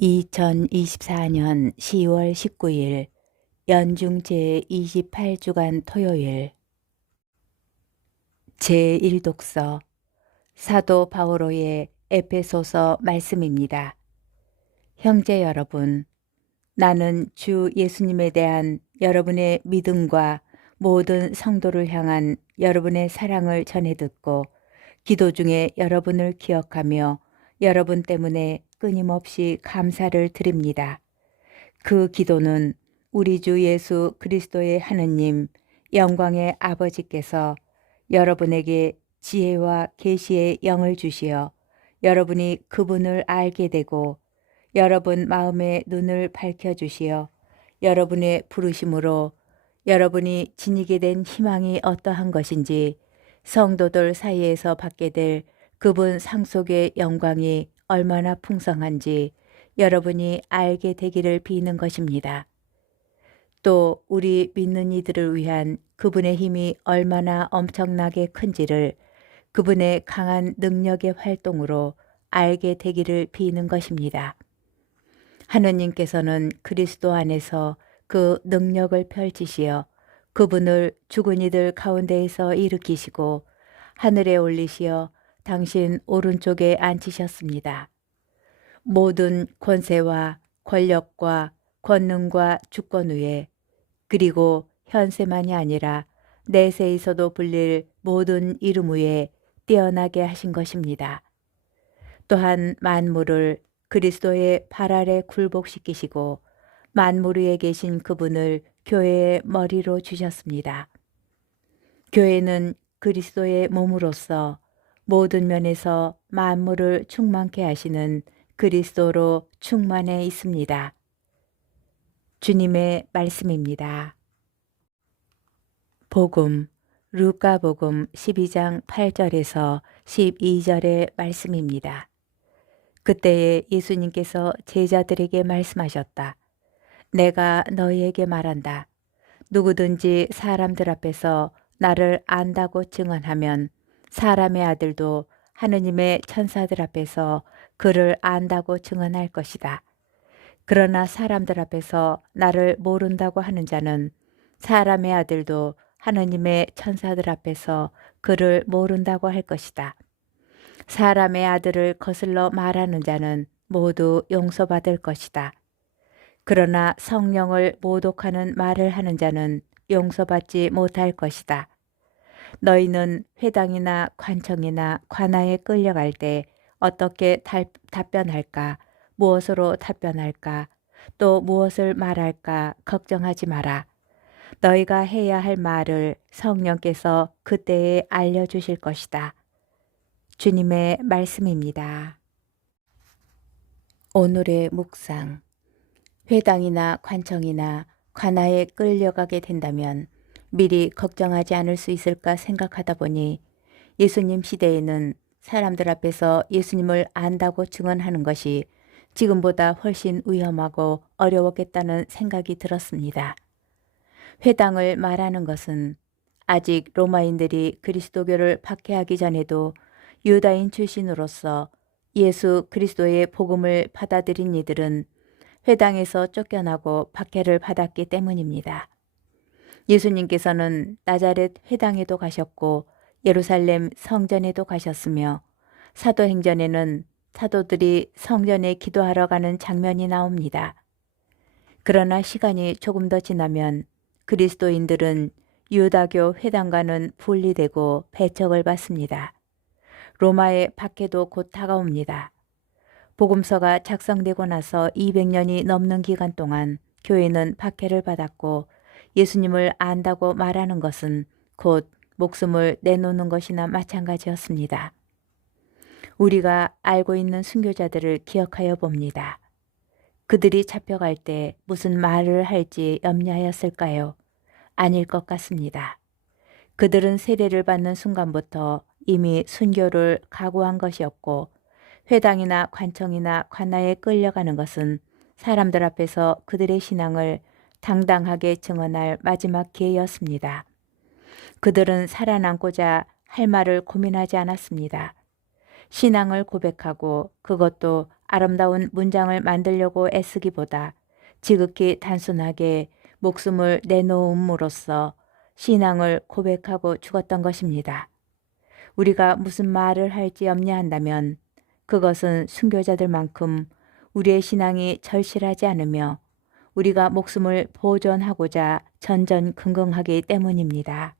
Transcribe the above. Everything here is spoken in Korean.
2024년 10월 19일 연중 제28주간 토요일 제1독서 사도 바오로의 에베소서 말씀입니다. 형제 여러분, 나는 주 예수님에 대한 여러분의 믿음과 모든 성도를 향한 여러분의 사랑을 전해 듣고 기도 중에 여러분을 기억하며 여러분 때문에 끊임없이 감사를 드립니다. 그 기도는 우리 주 예수 그리스도의 하느님 영광의 아버지께서 여러분에게 지혜와 계시의 영을 주시어 여러분이 그분을 알게 되고 여러분 마음의 눈을 밝혀주시어 여러분의 부르심으로 여러분이 지니게 된 희망이 어떠한 것인지 성도들 사이에서 받게 될 그분 상속의 영광이 얼마나 풍성한지 여러분이 알게 되기를 비는 것입니다. 또 우리 믿는 이들을 위한 그분의 힘이 얼마나 엄청나게 큰지를 그분의 강한 능력의 활동으로 알게 되기를 비는 것입니다. 하느님께서는 그리스도 안에서 그 능력을 펼치시어 그분을 죽은 이들 가운데에서 일으키시고 하늘에 올리시어 당신 오른쪽에 앉히셨습니다. 모든 권세와 권력과 권능과 주권 위에 그리고 현세만이 아니라 내세에서도 불릴 모든 이름 위에 뛰어나게 하신 것입니다. 또한 만물을 그리스도의 발 아래 굴복시키시고 만물 위에 계신 그분을 교회의 머리로 주셨습니다. 교회는 그리스도의 몸으로서 모든 면에서 만물을 충만케 하시는 그리스도로 충만해 있습니다. 주님의 말씀입니다. 복음, 루카복음 12장 8절에서 12절의 말씀입니다. 그때에 예수님께서 제자들에게 말씀하셨다. 내가 너희에게 말한다. 누구든지 사람들 앞에서 나를 안다고 증언하면 사람의 아들도 하느님의 천사들 앞에서 그를 안다고 증언할 것이다. 그러나 사람들 앞에서 나를 모른다고 하는 자는 사람의 아들도 하느님의 천사들 앞에서 그를 모른다고 할 것이다. 사람의 아들을 거슬러 말하는 자는 모두 용서받을 것이다. 그러나 성령을 모독하는 말을 하는 자는 용서받지 못할 것이다. 너희는 회당이나 관청이나 관아에 끌려갈 때 어떻게 답변할까? 무엇으로 답변할까? 또 무엇을 말할까? 걱정하지 마라. 너희가 해야 할 말을 성령께서 그때에 알려주실 것이다. 주님의 말씀입니다. 오늘의 묵상. 회당이나 관청이나 관아에 끌려가게 된다면 미리 걱정하지 않을 수 있을까 생각하다 보니 예수님 시대에는 사람들 앞에서 예수님을 안다고 증언하는 것이 지금보다 훨씬 위험하고 어려웠겠다는 생각이 들었습니다. 회당을 말하는 것은 아직 로마인들이 그리스도교를 박해하기 전에도 유다인 출신으로서 예수 그리스도의 복음을 받아들인 이들은 회당에서 쫓겨나고 박해를 받았기 때문입니다. 예수님께서는 나자렛 회당에도 가셨고 예루살렘 성전에도 가셨으며 사도행전에는 사도들이 성전에 기도하러 가는 장면이 나옵니다. 그러나 시간이 조금 더 지나면 그리스도인들은 유다교 회당과는 분리되고 배척을 받습니다. 로마의 박해도 곧 다가옵니다. 복음서가 작성되고 나서 200년이 넘는 기간 동안 교회는 박해를 받았고 예수님을 안다고 말하는 것은 곧 목숨을 내놓는 것이나 마찬가지였습니다. 우리가 알고 있는 순교자들을 기억하여 봅니다. 그들이 잡혀갈 때 무슨 말을 할지 염려하였을까요? 아닐 것 같습니다. 그들은 세례를 받는 순간부터 이미 순교를 각오한 것이었고 회당이나 관청이나 관아에 끌려가는 것은 사람들 앞에서 그들의 신앙을 당당하게 증언할 마지막 기회였습니다. 그들은 살아남고자 할 말을 고민하지 않았습니다. 신앙을 고백하고 그것도 아름다운 문장을 만들려고 애쓰기보다 지극히 단순하게 목숨을 내놓음으로써 신앙을 고백하고 죽었던 것입니다. 우리가 무슨 말을 할지 염려한다면 그것은 순교자들만큼 우리의 신앙이 절실하지 않으며 우리가 목숨을 보존하고자 전전긍긍하기 때문입니다.